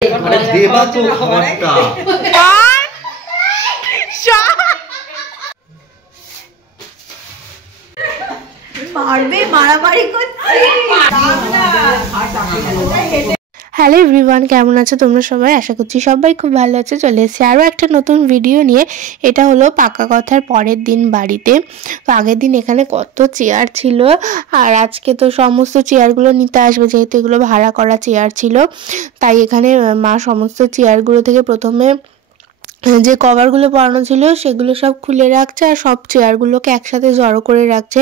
দেবা তো খাবারটা মারবে, মারামারি করছে। হ্যালো এভরিওয়ান, কেমন আছো তোমরা সবাই? আশা করছি সবাই খুব ভালো আছে। চলে এসেছি আরও একটা নতুন ভিডিও নিয়ে। এটা হলো পাকা কথার পরের দিন বাড়িতে। তো আগের দিন এখানে কত চেয়ার ছিল, আর আজকে তো সমস্ত চেয়ারগুলো নিতে আসবে, যেহেতু এগুলো ভাড়া করা চেয়ার ছিল। তাই এখানে মা সমস্ত চেয়ারগুলো থেকে প্রথমে যে কভারগুলো পরানো ছিল সেগুলো সব খুলে রাখছে, আর সব চেয়ারগুলোকে একসাথে জড়ো করে রাখছে।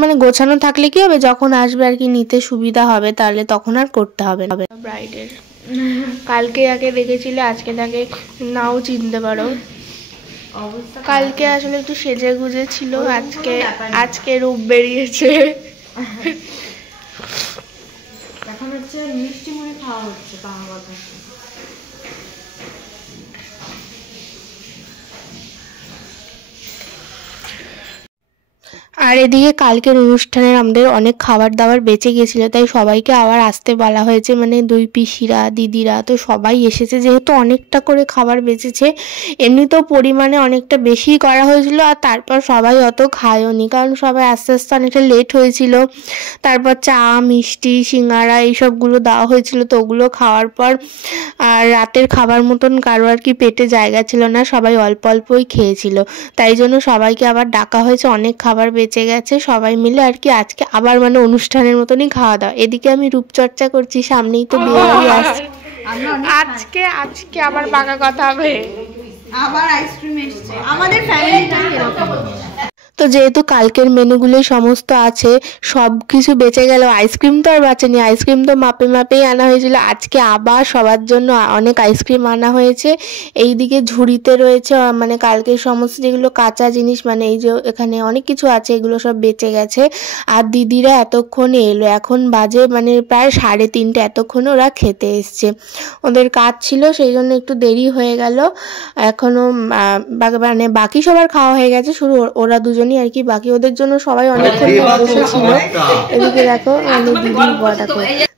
মানে গোছানো থাকলে কি হবে, যখন আসবে আর কি নিতে সুবিধা হবে, তাহলে তখন আর করতে হবে না। ব্রাইডের কালকে আগে দেখেছিলে, আজকে তাকে নাও চিনতে পারো। কালকে আসলে একটু সেজে গুজে ছিল, আজকে রূপ বেরিয়েছে। এখন হচ্ছে মিষ্টি মুড়ি খাওয়া হচ্ছে পাকা কথা। আর এদিকে কালকের অনুষ্ঠানের আমাদের অনেক খাবার দাবার বেঁচে গেছিলো, তাই সবাইকে আবার আসতে বলা হয়েছে। মানে দুই পিসিরা, দিদিরা তো সবাই এসেছে, যেহেতু অনেকটা করে খাবার বেঁচেছে। এমনিতেও পরিমাণে অনেকটা বেশি করা হয়েছিল, আর তারপর সবাই অত খায়ওনি, কারণ সবাই আস্তে আস্তে অনেকটা লেট হয়েছিল। তারপর চা, মিষ্টি, সিঙ্গারা এইসবগুলো দেওয়া হয়েছিল, তো ওগুলো খাওয়ার পর আর রাতের খাবার মতন কারো আর কি পেটে জায়গা ছিল না, সবাই অল্প অল্পই খেয়েছিল। তাই জন্য সবাইকে আবার ডাকা হয়েছে, অনেক খাবার বেঁচে গেছে, সবাই মিলে আর কি আজকে আবার মানে অনুষ্ঠানের মতনই খাওয়া দাওয়া। এদিকে আমি রূপচর্চা করছি, সামনেই তো বিয়েবাড়ি আসছে। আজকে আবার পাকা কথা হবে, আবার আইসক্রিম এসেছে। আমাদের ফ্যামিলিটা এরকম। তো যেহেতু কালকের মেনুগুলোই সমস্ত আছে, সব কিছু বেঁচে গেল, আইসক্রিম তো আর বাঁচেনি। আইসক্রিম তো মাপে মাপেই আনা হয়েছিল, আজকে আবার সবার জন্য অনেক আইসক্রিম আনা হয়েছে। এইদিকে ঝুড়িতে রয়েছে মানে কালকের সমস্ত যেগুলো কাঁচা জিনিস, মানে এই যে এখানে অনেক কিছু আছে, এগুলো সব বেঁচে গেছে। আর দিদিরা এতক্ষণে এলো, এখন বাজে মানে প্রায় 3:30, এতক্ষণে ওরা খেতে এসছে। ওদের কাজ ছিল, সেই জন্য একটু দেরি হয়ে গেল। এখনো মানে বাকি সবার খাওয়া হয়ে গেছে, শুধু ওরা দুজন আর কি বাকি। ওদের জন্য সবাই অনেকক্ষণ বসেছিল। এদিকে দেখো দিদির বড়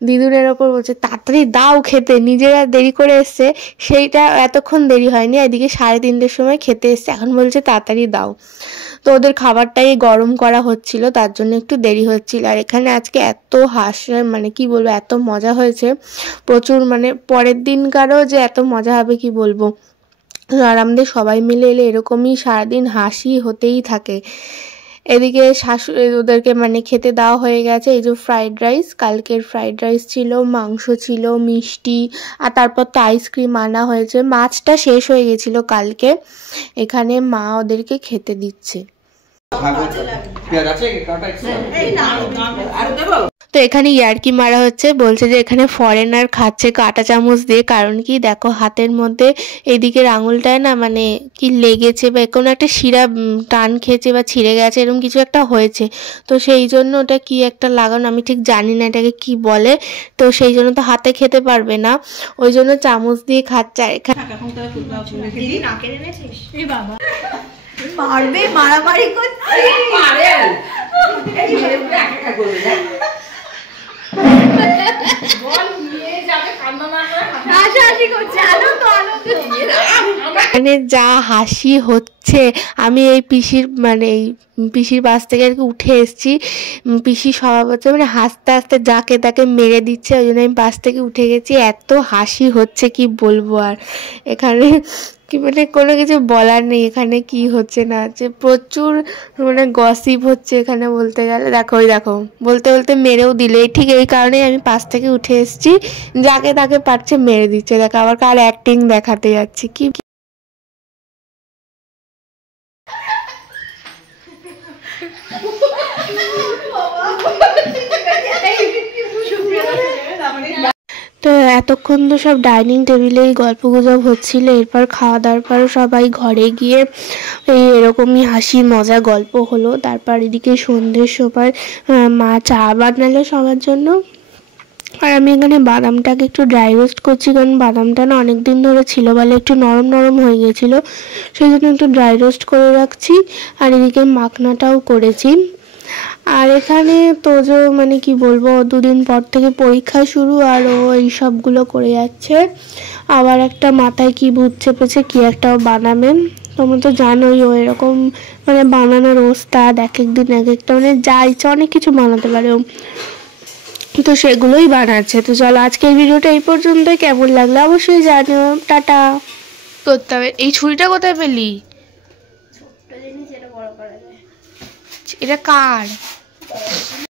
দিদুরের ওপর বলছে তাড়াতাড়ি দাও খেতে, নিজেরা দেরি করে এসছে, সেইটা এতক্ষণ দেরি হয়নি। এদিকে 3:30-র সময় খেতে এসছে, এখন বলছে তাড়াতাড়ি দাও। তো ওদের খাবারটাই গরম করা হচ্ছিল, তার জন্য একটু দেরি হচ্ছিল। আর এখানে আজকে এত হাসির মানে কি বলবো, এত মজা হয়েছে প্রচুর। মানে পরের দিনকারও যে এত মজা হবে কি বলবো। আর আমাদের সবাই মিলে এলে এরকমই সারাদিন হাসি হতেই থাকে। এদিকে শাশুড়ি ওদেরকে মানে খেতে দেওয়া হয়ে গেছে। এই যে ফ্রাইড রাইস, কালকের ফ্রাইড রাইস ছিল, মাংস ছিল, মিষ্টি, আর তারপর তো আইসক্রিম আনা হয়েছে। মাছটা শেষ হয়ে গেছিল কালকে, এখানে মা ওদেরকে খেতে দিচ্ছে। তো এখানে ইয়ার্কি মারা হচ্ছে, বলছে যে এখানে ফরেনার খাচ্ছে কাঁটা চামচ দিয়ে। কারণ কি দেখো, হাতের মধ্যে এদিকের আঙুলটায় না মানে কি লেগেছে, বা কোনো একটা শিরা টান খেয়েছে বা ছিঁড়ে গেছে, এরকম কিছু একটা হয়েছে। তো সেই জন্য ওটা কি একটা লাগানো, আমি ঠিক জানি না এটাকে কি বলে। তো সেই জন্য তো হাতে খেতে পারবে না, ওই জন্য চামচ দিয়ে খাচ্ছে। মারবে, মারামারি করছে। মানে যা হাসি হচ্ছে, আমি এই পিসির মানে এই পিসির বাস থেকে আর কি উঠে এসেছি। পিসি স্বভাব হচ্ছে মানে হাসতে হাসতে যাকে তাকে মেরে দিচ্ছে, ওই জন্য আমি বাস থেকে উঠে গেছি। এত হাসি হচ্ছে কি বলবো। আর এখানে কি মানে কোনো কিছু বলার নেই, এখানে কি হচ্ছে না হচ্ছে, প্রচুর মানে গসিপ হচ্ছে এখানে বলতে গেলে। দেখো ওই দেখো বলতে বলতে মেরেও দিলে, ঠিক এই কারণেই আমি পাশ থেকে উঠে এসেছি, যাকে তাকে পারছে মেরে দিচ্ছে। দেখো আবার কার অ্যাক্টিং দেখাতে যাচ্ছে কি। তো এতক্ষণ তো সব ডাইনিং টেবিলেই গল্প গুজব হচ্ছিল। এরপর খাওয়া দাওয়ার পর সবাই ঘরে গিয়ে এই এরকমই হাসি মজা গল্প হলো। তারপর এদিকে সন্ধ্যের সময় মা চা বানালো সবার জন্য। আর আমি এখানে বাদামটাকে একটু ড্রাই রোস্ট করছি, কারণ বাদামটা না অনেক দিন ধরে ছিল বলে একটু নরম নরম হয়ে গেছিলো, সেই জন্য একটু ড্রাই রোস্ট করে রাখছি। আর এদিকে মাখনাটাও করেছি। আর এখানে তোজো মানে কি বলবো, দুদিন পর থেকে পরীক্ষা শুরু আর ও এই সবগুলো করে যাচ্ছে। আবার একটা মাথায় কি ভূত চেপেছে, কি একটা বানাবেন। তোমরা তো জানোই ও এরকম মানে বানানোর ওস্তাদ, এক এক দিন এক একটা মানে যা ইচ্ছা অনেক কিছু বানাতে পারে ও, তো সেগুলোই বানাচ্ছে। তো চলো আজকের ভিডিওটা এই পর্যন্ত, কেমন লাগলো অবশ্যই জানিও। টাটা। করতে হবে। এই ছুরিটা কোথায় পেলি? এটা কার?